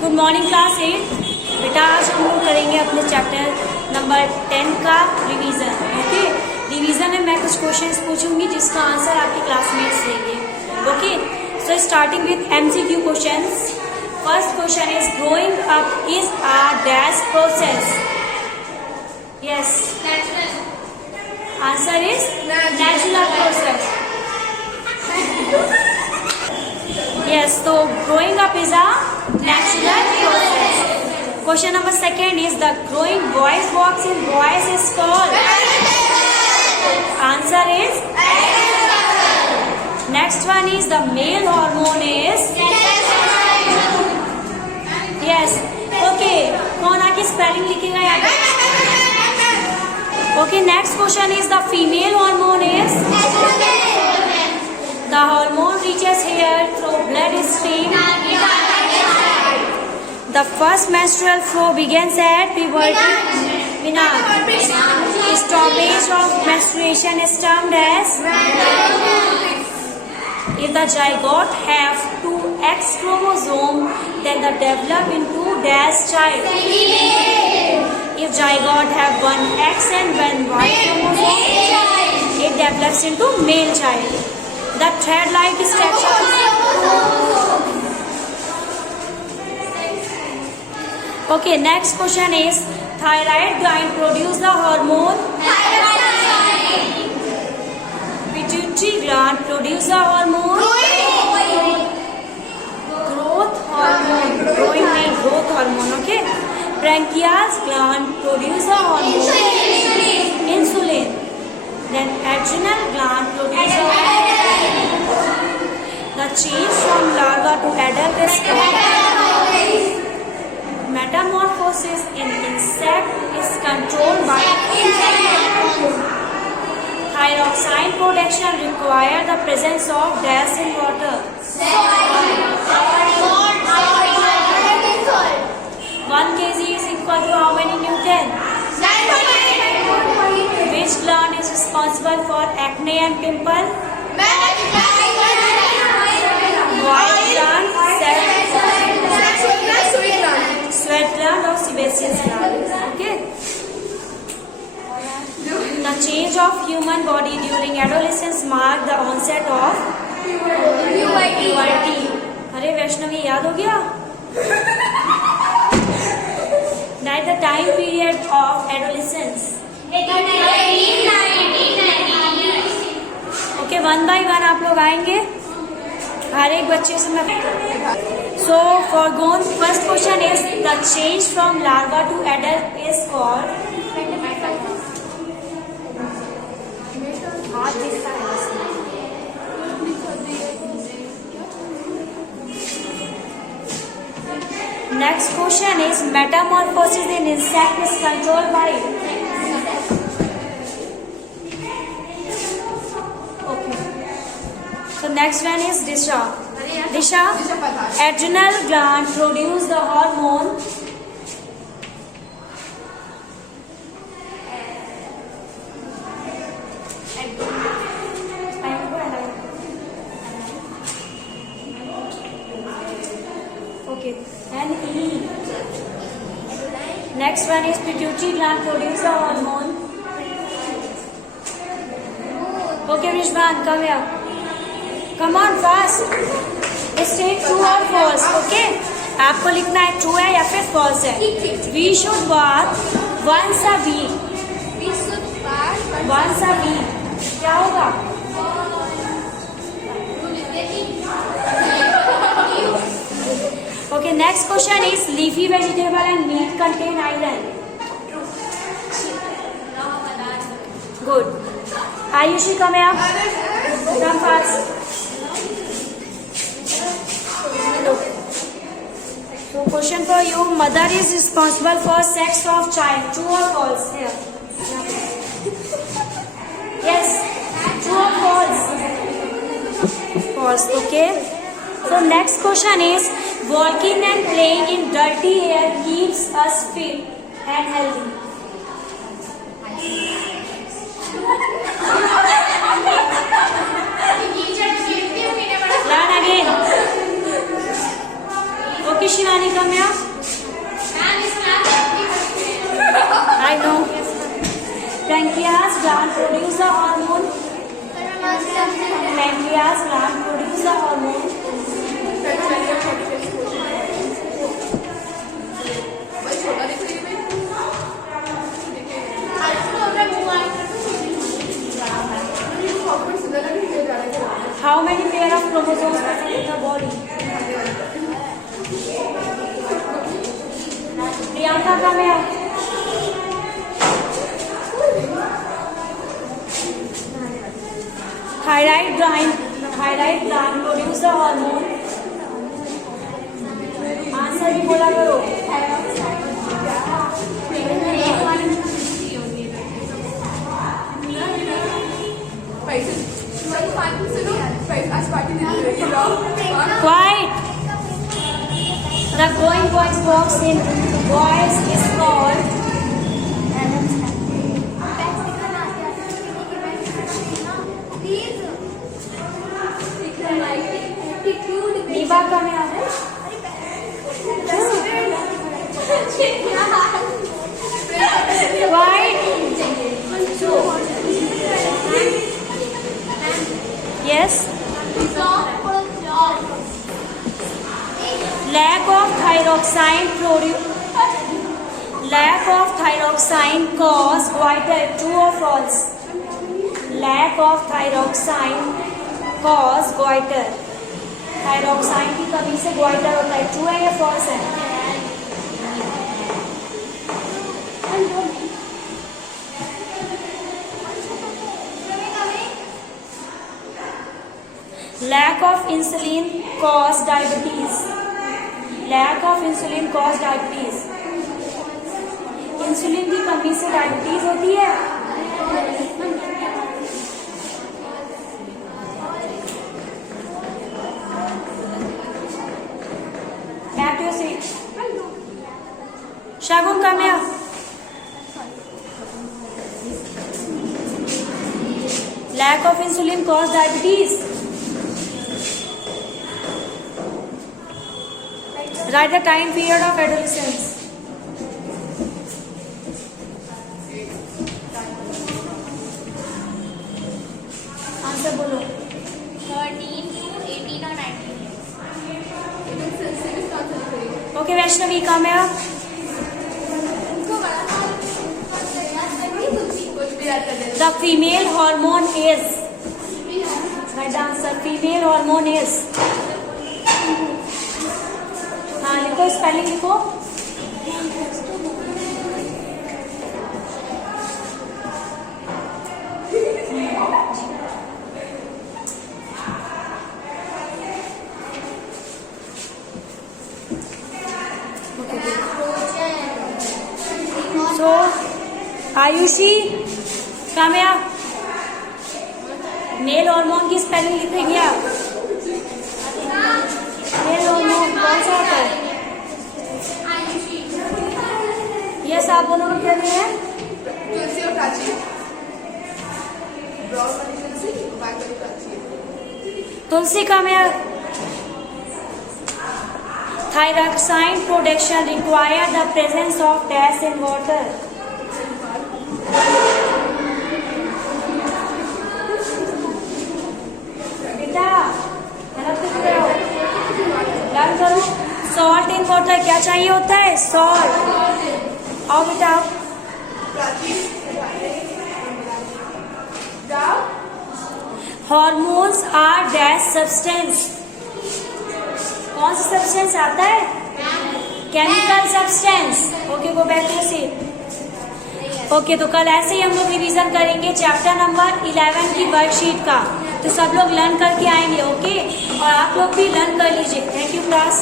Good morning class 8। बेटा आज हम लोग करेंगे अपने चैप्टर नंबर 10 का रिवीजन। ओके, रिवीजन में मैं कुछ क्वेश्चंस पूछूंगी जिसका आंसर आपके क्लासमेट्स देंगे। Okay, so starting with MCQ questions. First question is growing up is a dash process. Yes, answer is natural process. Yes, so growing up is a natural process. Question number second is the growing boys box in boys is called. Answer is. Next one is the male hormone is. Yes. Okay. कौन आके spelling लिखेगा यहाँ पे? Okay. Next question is the female hormone is. The hormone reaches here through bloodstream. The first menstrual flow begins at puberty. Stoppage of menstruation is termed as. If the zygote have 2 X chromosome, then they develop into dash child. If zygote have 1 X and 1 Y chromosome, it develops into male child. The thread-like structure. Okay, next question is thyroid gland produce the hormone. Pituitary gland produce the hormone. Growth hormone. Growing means growth hormone. Okay. Pancreas gland produce the hormone. Insulin. Then adrenal gland produce the hormone. The change from larva to adult is called. Metamorphosis in insect is controlled by thyroxine production require the presence of dash in water. 1 kg is equal to how many Newton? Which gland is responsible for acne and pimple? White gland, sweat gland or sebaceous gland. Okay. The change of human body during adolescence mark the onset of puberty. अरे वैष्णवी याद हो गया? At the time period of adolescence. Okay, 1 by 1 आप लोग आएंगे. हर एक बच्चे से मैं. So for going, first question is the change from larva to adult is called. Next question is metamorphosis in insect is controlled by. Okay. So next one is Disha. Disha, adrenal gland produce the hormone. Okay, and E. Next one is pituitary gland produce the hormone. Okay, Rishban, come here. Come on, fast. State true or false. Okay, आपको लिखना है true है या फिर false है. We should bath once a week. Once a week. क्या होगा? Okay, next question is leafy vegetable and meat contain iron. Good. Ayushi, come here. Come fast. So question for you, mother is responsible for sex of child. True or false? Here. Yes. True or false? False. Okay. So next question is walking and playing in dirty air keeps us fit and healthy. Learn again. Okay, Shivani, come here. I know. Pancreas gland produce the hormone. Pancreas gland produce the hormone. How many pair of chromosomes present in the body? Priyanka, come here. Thyroid gland produce the hormone. Answer भी बोला करो. Quiet. The growing voice box in voice is called. Niba, come here. Quiet. Yes. Lack of thyroxine cause goiter. True or false? Lack of thyroxine cause goiter. थायरॉक्साइन की कमी से goitre होता है. True है या फॉल्स है? Lack of insulin cause diabetes. Lack of insulin cause diabetes. Insulin की कमी से डायबिटीज होती है. Back to your seat. Shagun, come here. Lack of insulin cause diabetes. Write the time period of adolescence. Answer बोलो. 13 to 18 or 19. Okay, Vaishnavi, come here. The female hormone is. Right answer. Female hormone is. हाँ लिखो, spelling लिखो. So, Ayushi, come here. Male hormone की spelling लिखेंगे आप. Male hormone कौन सा होता है? यस, आप दोनों को क्या दिया है? तुलसी और प्राची. ब्राउन वाली तुलसी, ब्लैक वाली प्राची. तुलसी, come here. Thyroxine production require the presence of dash in water. बेटा हेल्प कर रहे हो, लर्न करो. सॉल्ट इन वाटर क्या चाहिए होता है? सॉल्ट. आओ बेटा आओ. Hormones are dash substance. कौन सा सब्सटेंस आता है? Chemical substance. Okay, go back to seat. Okay, तो कल ऐसे ही हम लोग रिवीजन करेंगे चैप्टर नंबर 11 की वर्कशीट का. तो सब लोग लर्न करके आएंगे. ओके, और आप लोग भी लर्न कर लीजिए. Thank you class.